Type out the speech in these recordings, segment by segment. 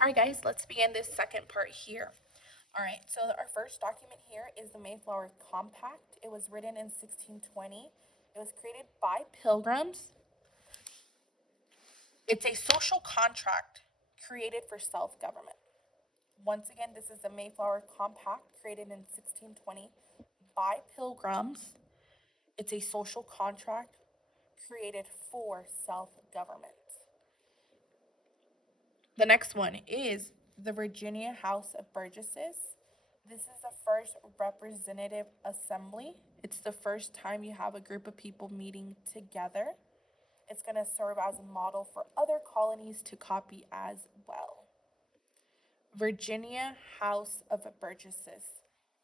All right, guys, let's begin this second part here. All right, so our first document here is the Mayflower Compact. It was written in 1620. It was created by pilgrims. It's a social contract created for self government. Once again, this is the Mayflower Compact created in 1620 by pilgrims. It's a social contract created for self government. The next one is the Virginia House of Burgesses. This is the first representative assembly. It's the first time you have a group of people meeting together. It's going to serve as a model for other colonies to copy as well. Virginia House of Burgesses.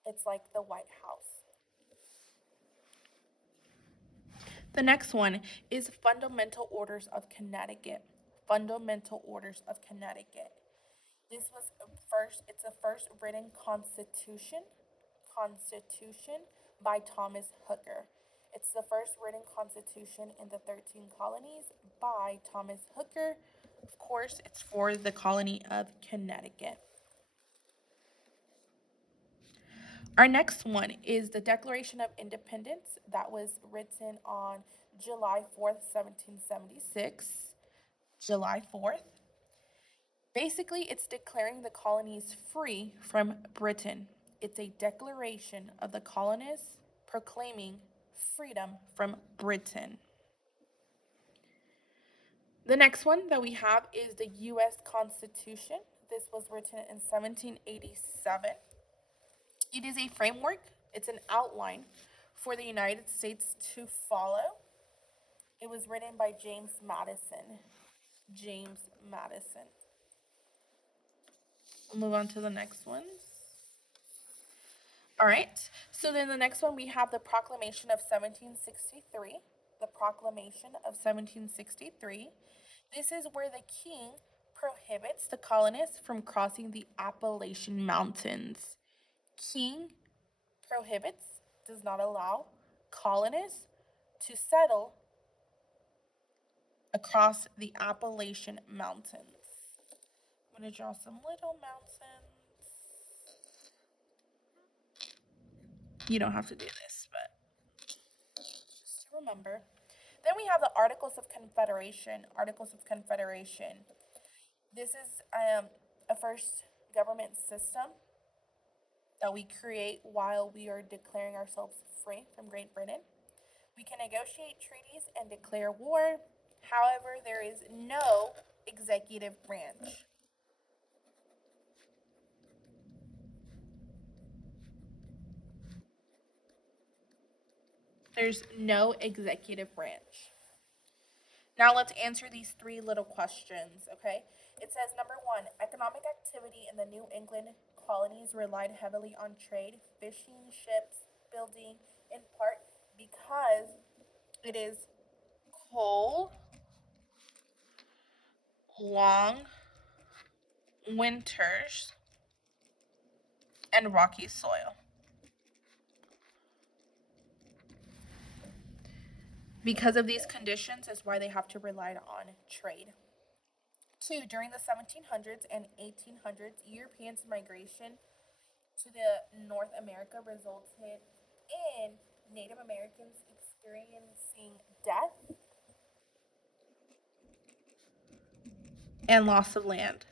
It's like the White House. The next one is Fundamental Orders of Connecticut. Fundamental Orders of Connecticut. It's the first written constitution by Thomas Hooker. It's the first written constitution in the 13 colonies by Thomas Hooker. Of course, it's for the colony of Connecticut. Our next one is the Declaration of Independence that was written on July 4th, 1776. July 4th. Basically, it's declaring the colonies free from Britain. It's a declaration of the colonists proclaiming freedom from Britain. The next one that we have is the U.S. Constitution. This was written in 1787. It is a framework, it's an outline for the United States to follow. It was written by James Madison. James Madison. We'll move on to the next ones. All right, so then the next one we have the Proclamation of 1763. The Proclamation of 1763. This is where the king prohibits the colonists from crossing the Appalachian Mountains. King prohibits, does not allow colonists to settle across the Appalachian Mountains. I'm going to draw some little mountains. You don't have to do this, but just to remember. Then we have the Articles of Confederation. Articles of Confederation. This is a first government system that we create while we are declaring ourselves free from Great Britain. We can negotiate treaties and declare war. However, there is no executive branch. There's no executive branch. Now let's answer these three little questions, okay? It says number one, economic activity in the New England colonies relied heavily on trade, fishing, ships, building, in part because it is cold, long winters, and rocky soil. Because of these conditions is why they have to rely on trade. Two, during the 1700s and 1800s, Europeans' migration to the North America resulted in Native Americans experiencing death and loss of land.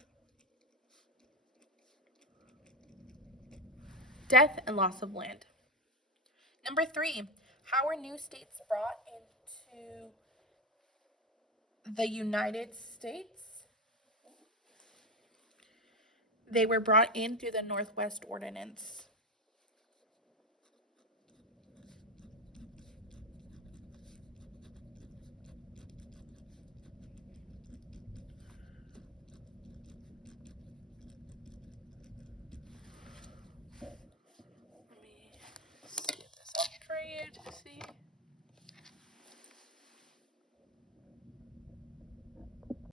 Death and loss of land. Number three, how were new states brought into the United States? They were brought in through the Northwest Ordinance.